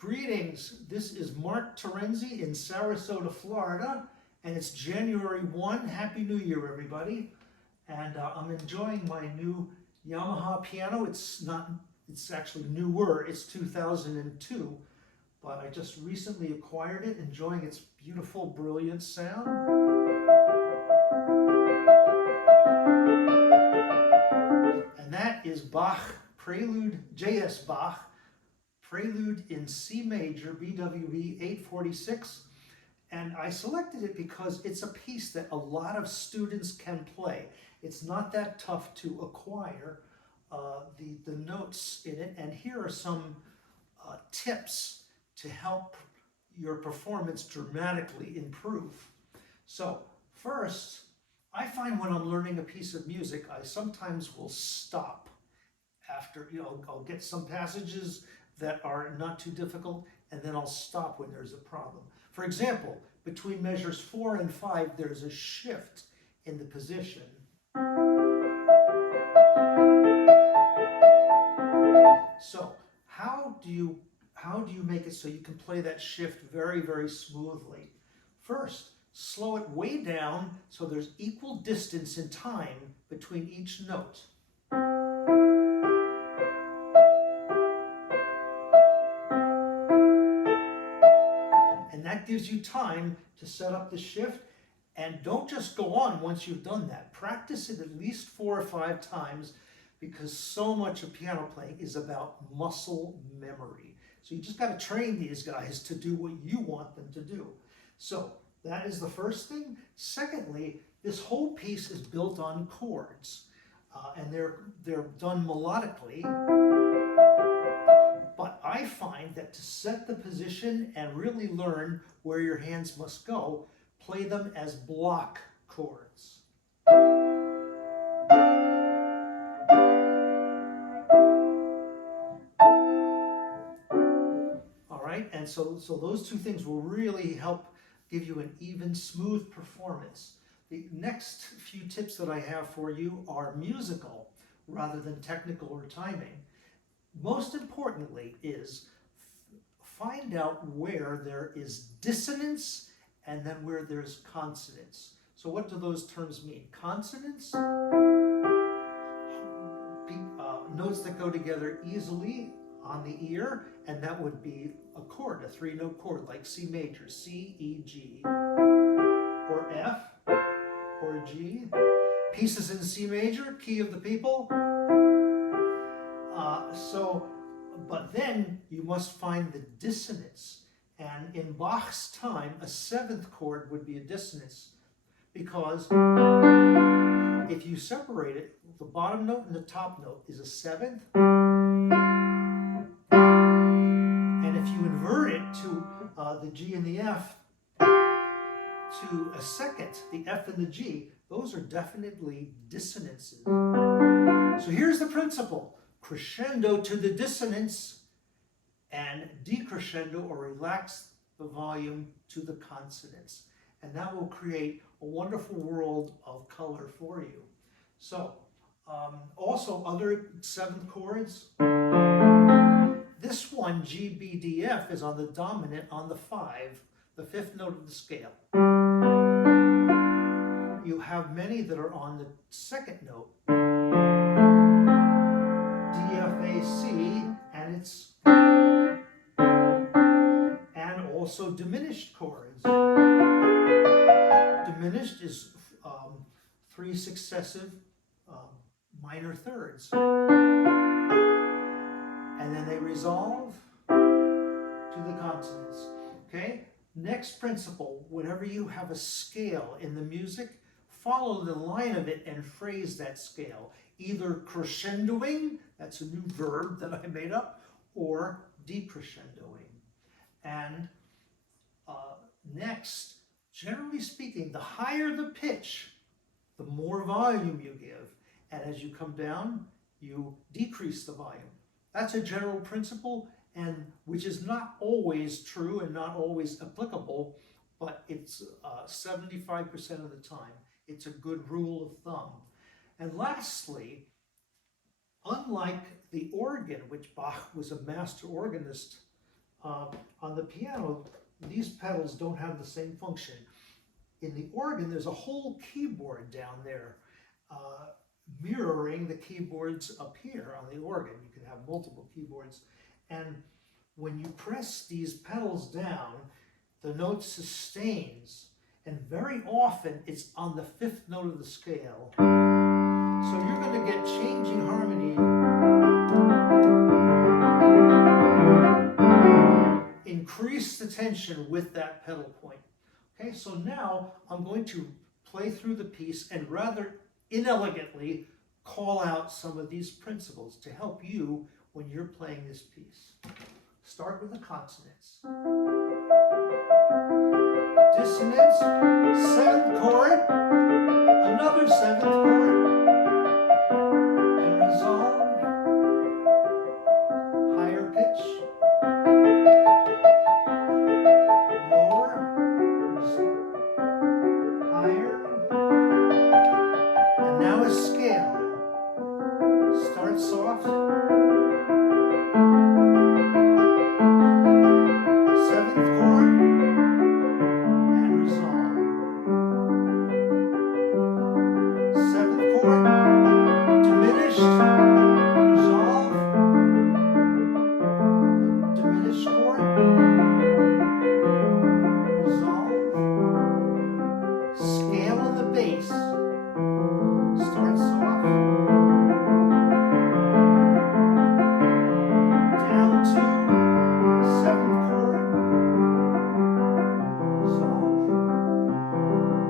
Greetings, this is Mark Terenzi in Sarasota, Florida, and it's January 1. Happy New Year, everybody. And I'm enjoying my new Yamaha piano. It's actually newer, it's 2002, but I just recently acquired it, enjoying its beautiful, brilliant sound. And that is Bach, Prelude, J.S. Bach, Prelude in C major, BWV 846, and I selected it because it's a piece that a lot of students can play. It's not that tough to acquire the notes in it, and here are some tips to help your performance dramatically improve. So first, I find when I'm learning a piece of music, I sometimes will stop after, I'll get some passages that are not too difficult, and then I'll stop when there's a problem. For example, between measures 4 and 5, there's a shift in the position. So how do you make it so you can play that shift very, very smoothly? First, slow it way down so there's equal distance in time between each note. That gives you time to set up the shift, and don't just go on once you've done that. Practice it at least 4 or 5 times, because so much of piano playing is about muscle memory. So you just got to train these guys to do what you want them to do. So that is the first thing. Secondly, this whole piece is built on chords, and they're done melodically. But I find that to set the position and really learn where your hands must go, play them as block chords. All right, and so those two things will really help give you an even, smooth performance. The next few tips that I have for you are musical rather than technical or timing. Most importantly is find out where there is dissonance and then where there's consonance. So what do those terms mean? Consonance, notes that go together easily on the ear, and that would be a chord, a 3-note chord like C major, C, E, G, or F, or G. Pieces in C major, key of the people. But then you must find the dissonance. And in Bach's time, a 7th chord would be a dissonance, because if you separate it, the bottom note and the top note is a 7th. And if you invert it to the G and the F to a 2nd, the F and the G, those are definitely dissonances. So here's the principle. Crescendo to the dissonance and decrescendo or relax the volume to the consonants. And that will create a wonderful world of color for you. So, also other 7th chords. This one, G, B, D, F, is on the dominant on the 5, the 5th note of the scale. You have many that are on the 2nd note. C, and it's and also diminished chords. Diminished is 3 successive minor thirds, and then they resolve to the consonants. Okay. Next principle: whenever you have a scale in the music, follow the line of it and phrase that scale. Either crescendoing, that's a new verb that I made up, or decrescendoing. And next, generally speaking, the higher the pitch, the more volume you give. And as you come down, you decrease the volume. That's a general principle, and which is not always true and not always applicable, but it's 75% of the time. It's a good rule of thumb. And lastly, unlike the organ, which Bach was a master organist On the piano, these pedals don't have the same function. In the organ, there's a whole keyboard down there, mirroring the keyboards up here on the organ. You can have multiple keyboards. And when you press these pedals down, the note sustains, and very often it's on the 5th note of the scale. So you're going to get changing harmony. Increase the tension with that pedal point. Okay, so now I'm going to play through the piece and rather inelegantly call out some of these principles to help you when you're playing this piece. Start with the consonants. Dissonance, 7th chord, another 7th chord, and resolve, higher pitch, lower, higher, and now a scale. Start soft, 7th chord, and resolve. 7th chord, diminished, resolve, diminished chord, resolve, scale in the bass, start soft, down to 7th chord, resolve,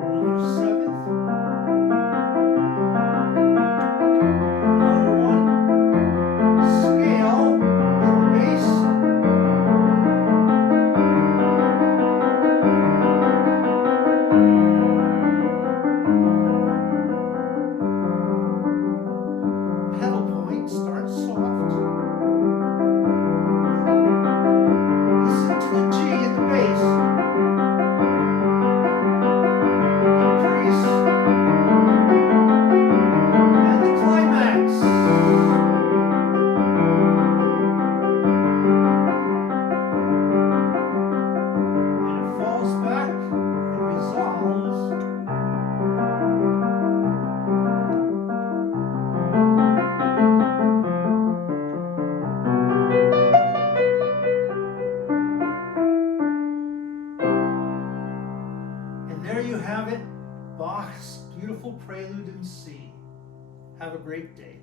another 7th, another one, scale in the bass, pedal point, start soft, listen to the G in the bass, increase, and the climax. And it falls back and resolves. And there you have it, Bach's beautiful Prelude in C. Have a great day.